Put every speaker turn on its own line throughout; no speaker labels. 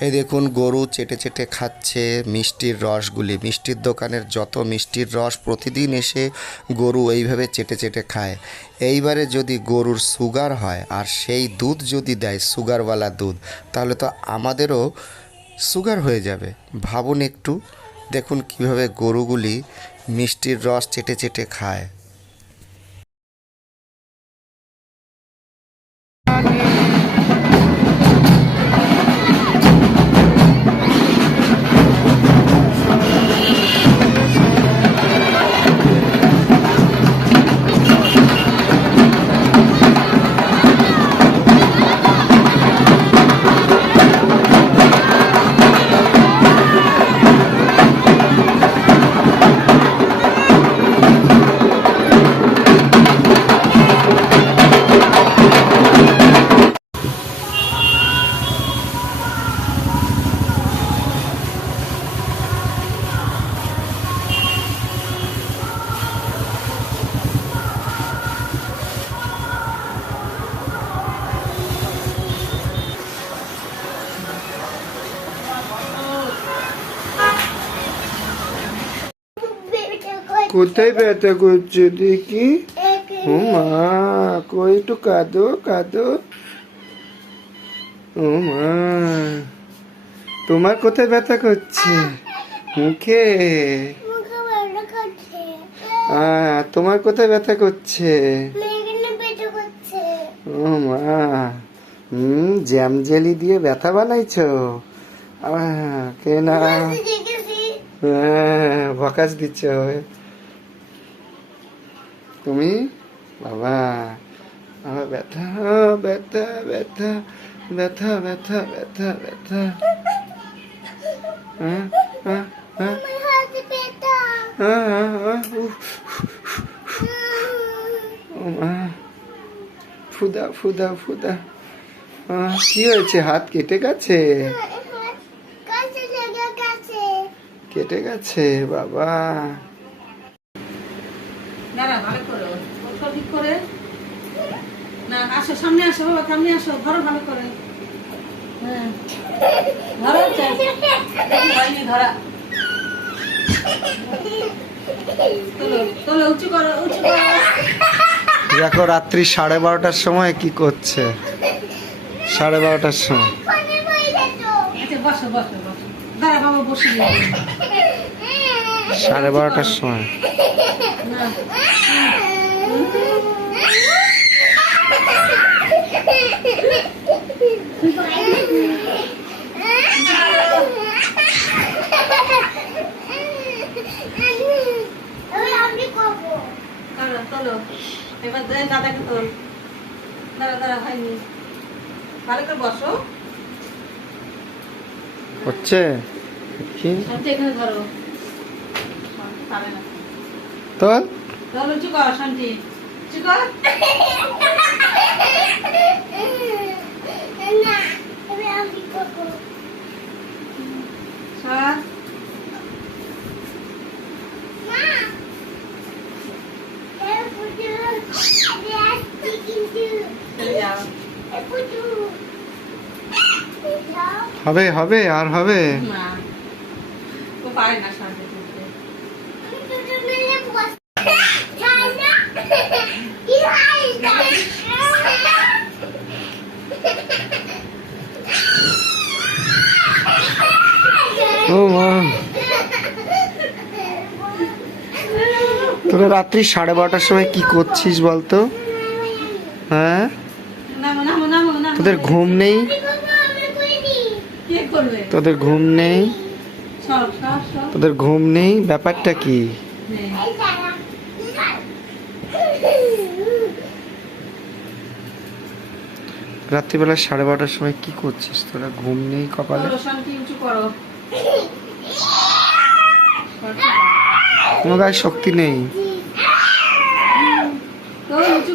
এই দেখুন, গরু চেটে চেটে খাচ্ছে মিষ্টির রসগুলি। মিষ্টির দোকানের যত মিষ্টির রস প্রতিদিন এসে গরু এইভাবে চেটে চেটে খায়। এইবারে যদি গরুর সুগার হয়, আর সেই দুধ যদি দেয়, সুগারওয়ালা দুধ, তাহলে তো আমাদেরও সুগার হয়ে যাবে। ভাবুন একটু, দেখুন কীভাবে গরুগুলি মিষ্টির রস চেটে চেটে খায়।
কোথায় ব্যথা করছে দেখি? ও মা কই একটু কাঁদো কাঁদো। ও মা তোমার কোথায় ব্যথা করছে? মুখে। তোমার কোথায় ব্যথা করছে? ও মা হুম জ্যাম জেলি দিয়ে ব্যথা বানাইছো? আহ, কে না? হ্যাঁ, ভকাস দিচ্ছ। তুমি বাবা আমার ব্যথা ব্যথা ব্যথা ব্যথা ব্যথা ব্যথা ব্যথা হ্যাঁ হ্যাঁ হ্যাঁ হ্যাঁ হ্যাঁ হ্যাঁ ফুদা ফুদা ফুদা। কি হয়েছে? হাত কেটে গেছে। কেটে গেছে বাবা।
ভালো করে ওঠো ঠিক করে না আসো সামনে আসো বাবা সামনে আসো ধরো ভালো করে হ্যাঁ ধরো ধরা তোলো তোলো উঁচু করো উঁচু করো
দেখো রাত্রি সাড়ে বারোটার সময় কি করছে? সাড়ে বারোটার সময়।
আচ্ছা বসো বসো বসো। দাঁড়া বাবা বসে
সাড়ে বারোটার সময়।
এবার দে দাদাকে তোল। দাঁড়া দাঁড়া হয়নি। ভালো করে বসো।
হচ্ছে?
এখানে ধরো।
তো হবে হবে আর হবে।
না। ও পারে না শান্তি তুলতে
ও মা। তোরা রাত্রি সাড়ে বারোটার সময় কি করছিস বলতো? হ্যাঁ? তোদের ঘুম নেই? তোদের ঘুম নেই? তোদের ঘুম নেই? ব্যাপারটা কি
নেই।
রাত্রিবেলা সাড়ে বারোটার সময় কি করছিস? তোরা ঘুম নেই কপালে? কোনো গায়ে শক্তি নেই।
তো উঁচু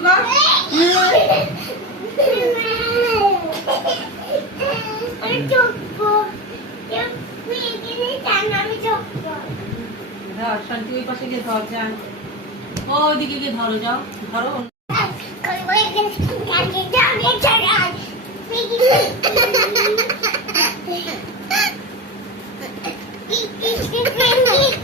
ধর শান্তি ওই পাশে গিয়ে ধর যান। ওইদিকে গিয়ে ধরো যাও। ধরো
Thank you.